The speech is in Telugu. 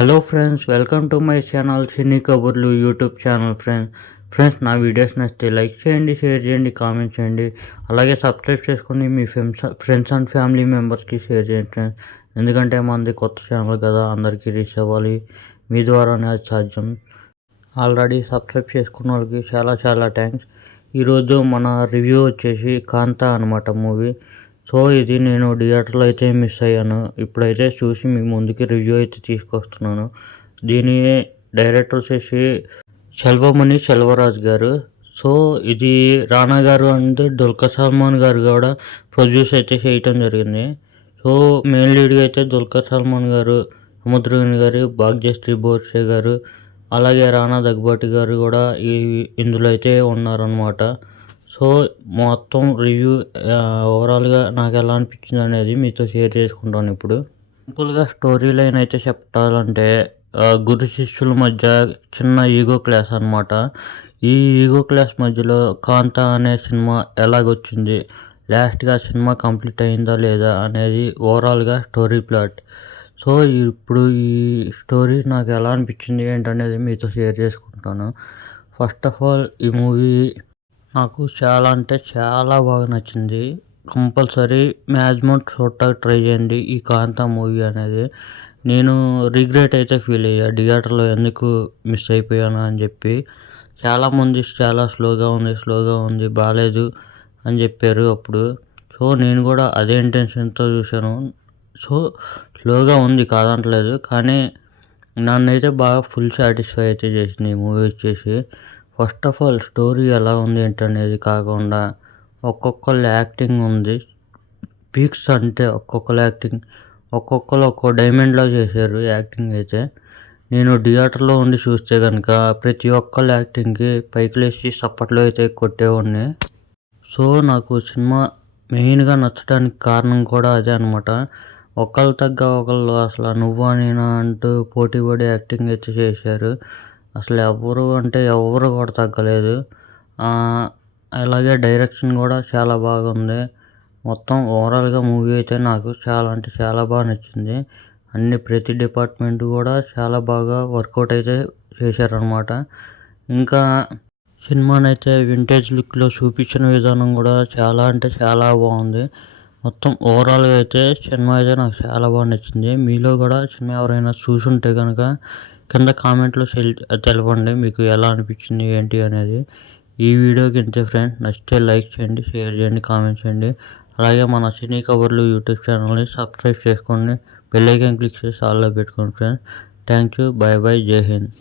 Hello friends, welcome to my channel Cine Kaburlu YouTube channel. Friends నా వీడియోస్ నచ్చితే లైక్ చేయండి, షేర్ చేయండి, కామెంట్ చేయండి. అలాగే సబ్స్క్రైబ్ చేసుకుని మీ ఫ్రెండ్స్ అండ్ ఫ్యామిలీ మెంబర్స్కి షేర్ చేయండి ఫ్రెండ్స్. ఎందుకంటే మనది కొత్త ఛానల్ కదా, అందరికీ రీచ్ అవ్వాలి. మీ ద్వారానే అది సాధ్యం. ఆల్రెడీ సబ్స్క్రైబ్ చేసుకున్న వాళ్ళకి చాలా చాలా థ్యాంక్స్. ఈరోజు మన రివ్యూ వచ్చేసి కాంతా అనమాట మూవీ. సో ఇది నేను థియేటర్లో అయితే మిస్ అయ్యాను. ఇప్పుడైతే చూసి మీ ముందుకి రివ్యూ అయితే తీసుకొస్తున్నాను. దీని డైరెక్టర్ వచ్చేసి సెల్వమణి సెల్వరాజ్ గారు. సో ఇది రానా గారు అండ్ దుల్కర్ సల్మాన్ గారు కూడా ప్రొడ్యూస్ అయితే చేయటం జరిగింది. సో మెయిన్ లీడ్గా అయితే దుల్కర్ సల్మాన్ గారు, సముద్రగని గారు, భాగ్యశ్రీ బోర్సే గారు, అలాగే రానా దగ్గుబాటి గారు కూడా ఇందులో అయితే ఉన్నారనమాట. సో మొత్తం రివ్యూ ఓవరాల్గా నాకు ఎలా అనిపించింది అనేది మీతో షేర్ చేసుకుంటాను. ఇప్పుడు సింపుల్గా స్టోరీ లైన్ అయితే చెప్పాలంటే, గురు శిష్యుల మధ్య చిన్న ఈగో క్లాస్ అనమాట. ఈ ఈగో క్లాస్ మధ్యలో కాంతా అనే సినిమా ఎలాగొచ్చింది, లాస్ట్గా సినిమా కంప్లీట్ అయిందా లేదా అనేది ఓవరాల్గా స్టోరీ ప్లాట్. సో ఇప్పుడు ఈ స్టోరీ నాకు ఎలా అనిపించింది ఏంటనేది మీతో షేర్ చేసుకుంటాను. ఫస్ట్ ఆఫ్ ఆల్ ఈ మూవీ నాకు చాలా అంటే చాలా బాగా నచ్చింది. కంపల్సరీ మ్యాక్సిమం చూడటానికి ట్రై చేయండి ఈ కాంతా మూవీ అనేది. నేను రిగ్రెట్ అయితే ఫీల్ అయ్యా, థియేటర్లో ఎందుకు మిస్ అయిపోయాను అని చెప్పి. చాలామంది చాలా స్లోగా ఉంది బాగాలేదు అని చెప్పారు అప్పుడు. సో నేను కూడా అదే ఇంటెన్షన్తో చూశాను. సో స్లోగా ఉంది కాదంటలేదు, కానీ నన్నైతే బాగా ఫుల్ సాటిస్ఫై అయితే చేసింది ఈ మూవీ వచ్చేసి. ఫస్ట్ ఆఫ్ ఆల్ స్టోరీ ఎలా ఉంది ఏంటనేది కాకుండా ఒక్కొక్కళ్ళ యాక్టింగ్ ఉంది. పీక్స్ అంటే ఒక్కొక్కళ్ళ యాక్టింగ్ ఒక్కొక్కరు ఒక్కో డైమండ్లో చేశారు యాక్టింగ్ అయితే. నేను థియేటర్లో ఉండి చూస్తే కనుక ప్రతి ఒక్కళ్ళ యాక్టింగ్కి పైకి లేచి సప్పట్లో అయితే కొట్టేవాడిని. సో నాకు సినిమా మెయిన్గా నచ్చడానికి కారణం కూడా అదే అనమాట. ఒకళ్ళు తగ్గ ఒకళ్ళు అసలు నువ్వా నేనా అంటూ పోటీపడి యాక్టింగ్ అయితే చేశారు. అసలు ఎవరు కూడా తగ్గలేదు. అలాగే డైరెక్షన్ కూడా చాలా బాగుంది. మొత్తం ఓవరాల్గా మూవీ అయితే నాకు చాలా అంటే చాలా బాగా నచ్చింది. ప్రతి డిపార్ట్మెంట్ కూడా చాలా బాగా వర్కౌట్ అయితే చేశారనమాట. ఇంకా సినిమానైతే వింటేజ్ లుక్లో చూపించిన విధానం కూడా చాలా అంటే చాలా బాగుంది. మొత్తం ఓవరాల్గా అయితే సినిమా అయితే నాకు చాలా బాగా నచ్చింది. మీలో కూడా సినిమా ఎవరైనా చూసుంటే కనుక కింద కామెంట్లో తెలపండి మీకు ఎలా అనిపించింది ఏంటి అనేది. ఈ వీడియోకి ఇంతే ఫ్రెండ్స్. నచ్చితే లైక్ చేయండి, షేర్ చేయండి, కామెంట్ చేయండి. అలాగే మన సినీ కబుర్లు యూట్యూబ్ ఛానల్ని సబ్స్క్రైబ్ చేసుకోండి, బెల్ ఐకాన్ క్లిక్ చేసి ఆల్లో పెట్టుకోండి friends. Thank you, bye bye, Jai Hind.